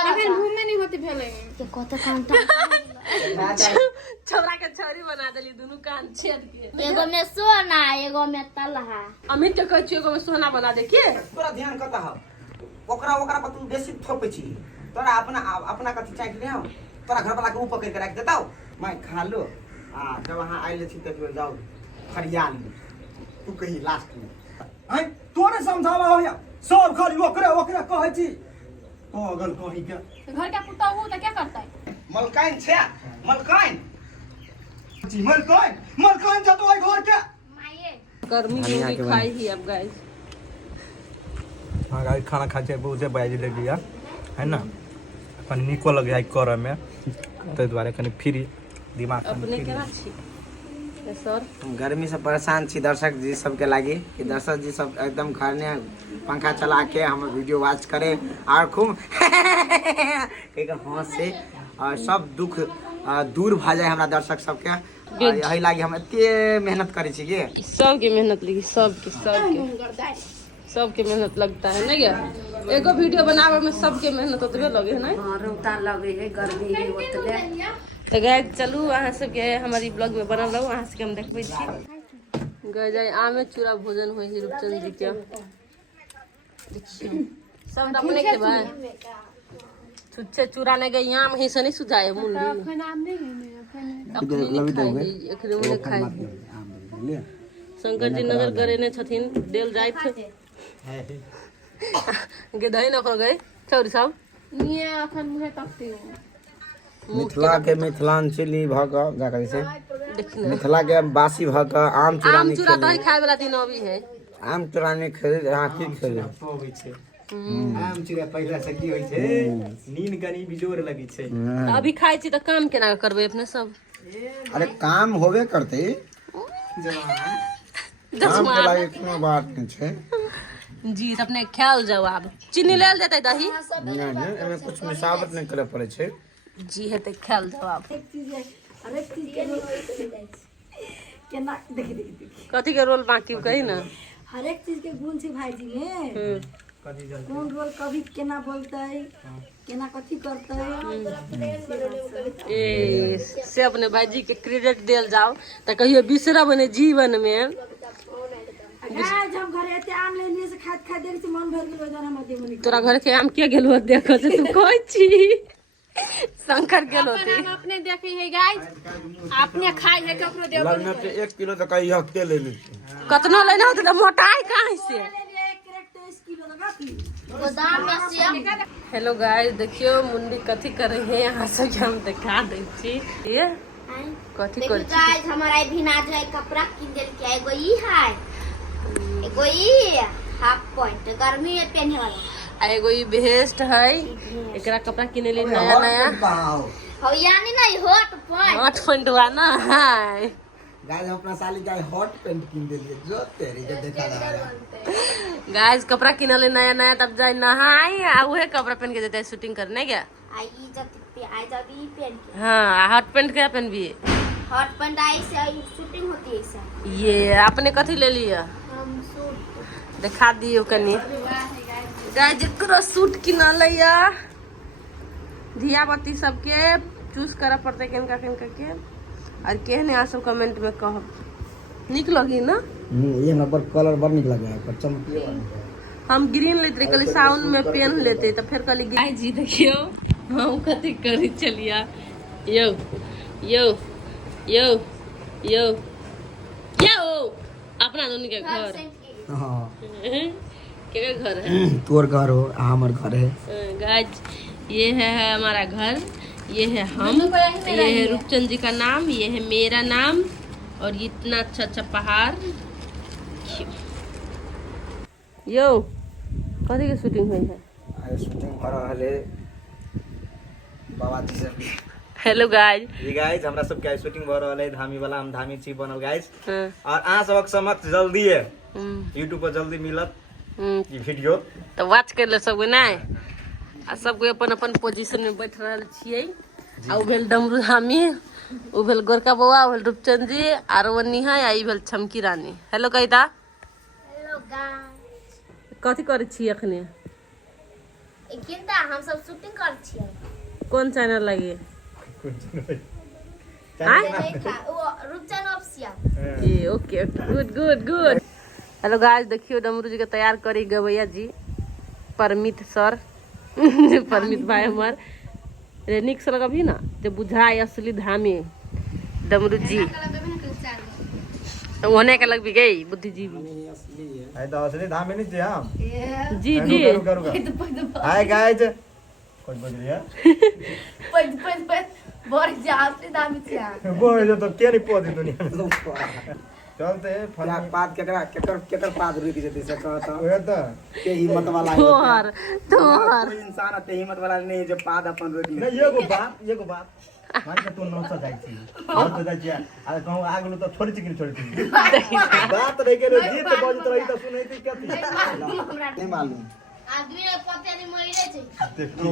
अखन घूमे नहीं होते भेले के कत कान छोरा के छोरी बना देली दोनों कान छेद के एगो में सोना एगो में तलहा अमित के कहै छी एगो में सोना बना दे के तोरा ध्यान कत ह ओकरा पर तू बेसी थोपै छी तोरा अपना कथि चाहि ले हो तोरा घर वाला के ऊपर करके रख देताओ मैं खा लो जब वहां आइले छी त जाओ खरियाल तू कही लास्ट में हैं तोरे समझावा होया सब खाली ओकरे कहै छी पागल कहि के घर का पुता हो त क्या करता है मलकाइन छे मलकाइन जतो है घर के माये गर्मी में खाई ही अब गाइस हाँ गाइस खाना खा छै बहुते बाजी लगी है ना अपन निको लग जाय करे में तै दुआरे कनी फ्री दिमाग अपने केना छी सर गर्मी से परेशान छी दर्शक जी सबके लागी कि दर्शक जी सब एकदम घर में पंखा चला के हम वीडियो वॉच करे और खूब एक हंसे और सब दुख दूर भ जाए हमरा दर्शक सबके यही लागी हम एते मेहनत करे छी के सबके मेहनत लगी सबके मेहनत लगता है ना क्या एगो वीडियो बनावे में सबके मेहनत ओतबे लगे है ना रौदा लगे है गर्मी है ओतबे तो गाइस चलू अहाँ सबके हमारी ब्लॉग में बनल रहू अहाँ सबके हम देखबै छी गए जाए आमे चूड़ा भोजन होय है रूपचंद जी के देखियो सब अपने के भाई छुच्छे चूड़ा ने गए आम ही से नहीं सुझाए मुंडी अखन आम नहीं है अपने नहीं खाई शंकर जी नजर करे ने छथिन देल जाय थे गए न कर गए चौरी साहब निये अखन मुहे तकती हो मिथिला के मिथिलांचली भ क जाकर से देखिन मिथिला के बासी भ क आम चूड़ा आम नहीं चूड़ा तो खाए वाला दिन अभी है आम चूड़ा नहीं खेले यहाँ की खेले आम चूड़ा पहला से की होय छै नींद कनी बिजोर लगी छै अभी खाई छी त काम केना करबे अपने सब अरे काम होबे करते काम के लागे कोनो बात नहीं छै जी तो अपने ख्याल जाओ आप चीनी ले देते दही नहीं एमे कुछ मिसावट नहीं करे पड़े छै जी है तो ख्याल जाओ आप केना देखी कथी के रोल बाकी कही ना हर एक चीज के गुण छै भाईजी में कौन रोल कभी केना बोलतै केना कथी करतै ए से अपने भाईजी के क्रेडिट देल जाओ तो कहियो बिसरब ने जीवन में आज हम घरे एते आम ले लिए से खाद देली से मन भर गेल ओजन हमर देमनी तोरा घर के आम के गेलो देखो से तू कहै छी शंकर गेलो ती हम अपने देखे है गाइस अपने खाई है ककरो देव लगने के 1 किलो तक आई हफ्ते ले ली कतनो लेना होत त मोटाई काहे से गोदाम में से हेलो गाइस देखियो मुंडी कथी करे है यहाँ से हम दिखा दै छी ये कथी कर छी गाइस हमारा भिना जाए कपड़ा किन देल के एगो ई है एगो ई हाफ पॉइंट गर्मी में पहने वाला आ एगो ई वेस्ट है एकरा कपड़ा किने ली नया हो यानी नहीं हॉट पॉइंट 8 पॉइंट वाला है गाइस हम अपना साली का हॉट पैंट किन देलिए जो तेरी के देखा रहा है गाइस कपड़ा किनले नया तब जाए नहाई आ उहे कपड़ा पहन के देते शूटिंग करने क्या आई जब ई पहन के हां हॉट पैंट क्या पहनबी हॉट पैंट आई से शूटिंग होती है ऐसा ये आपने कथी ले लिया हम सूट दिखा दियो कनी गाइस जकरो सूट किनले या धियापति सबके चूज करा पड़ते किनका के और कहने आ सब कमेंट में कहब निक लगी ना ये नंबर कलर बड़ निक लगा है पर चमकीला हम ग्रीन लेते कल साउंड में पेन लेते तो फिर कल गाय जी देखियो हम कथी करी चलिया यो यो यो यो यो अपना दोनों के घर हां के घर है तोर घर हो हमर घर है गाइस ये है हमारा घर ये है हम ये है रूपचंद जी का नाम ये है मेरा नाम और ये इतना अच्छा पहाड़ यो कथी के शूटिंग हुई है आए शूटिंग कर रहले बाबा जी से हेलो गाइस ये गाइस हमरा सब के शूटिंग भ रहल है धामी वाला हम धामी छी बनल गाइस हां और अहाँ सबक समक्ष जल्दी है YouTube पर जल्दी मिलत ये वीडियो तो वॉच कर ले सब नहीं आ सब अपन अपन पोजीशन में बैठ रहल छियै आ उ भेल डमरू धामी उ भेल गोरका बौआ उ भेल रूपचंद जी आर वन्नी है आ ई भेल छमकी रानी हेलो कहिता हेलो गाइस कथी करे छी अखने किंता हम सब शूटिंग कर छियै कौन चैनल लगी रूपचंद ऑफिशियल ये okay good good good. Hello guys, देखियो डमरू जी के तैयार करी गवैया जी परमित सर परमित भाई हमार रे निक से लगा भी ना जब बुझाए असली धामी डमरू जी होने के लग भी गई बुद्धिजीवी आई तो असली धाम में नहीं थे हम जी जी हाय गाइस कुछ बोल रही है बहुत जास्ती दाम छिया बोल जो तो क्या नहीं पौधी दुनिया में चलते क्या पाद केकर पाद रुक जते से कहता ओए तो के हिम्मत वाला है तोहर तोहर कोई इंसान ते हिम्मत वाला नहीं जो पाद अपन रोक ले नहीं एगो बात मान के तू नौसा जाई छी और तो जाई छी आ कहूं आगलू तो छोड़ी छी कि छोड़ी छी बात रह गेल जीत बजत रही तो सुनै थी क्या नहीं मालूम आदमी पते नहीं मरे छै देखो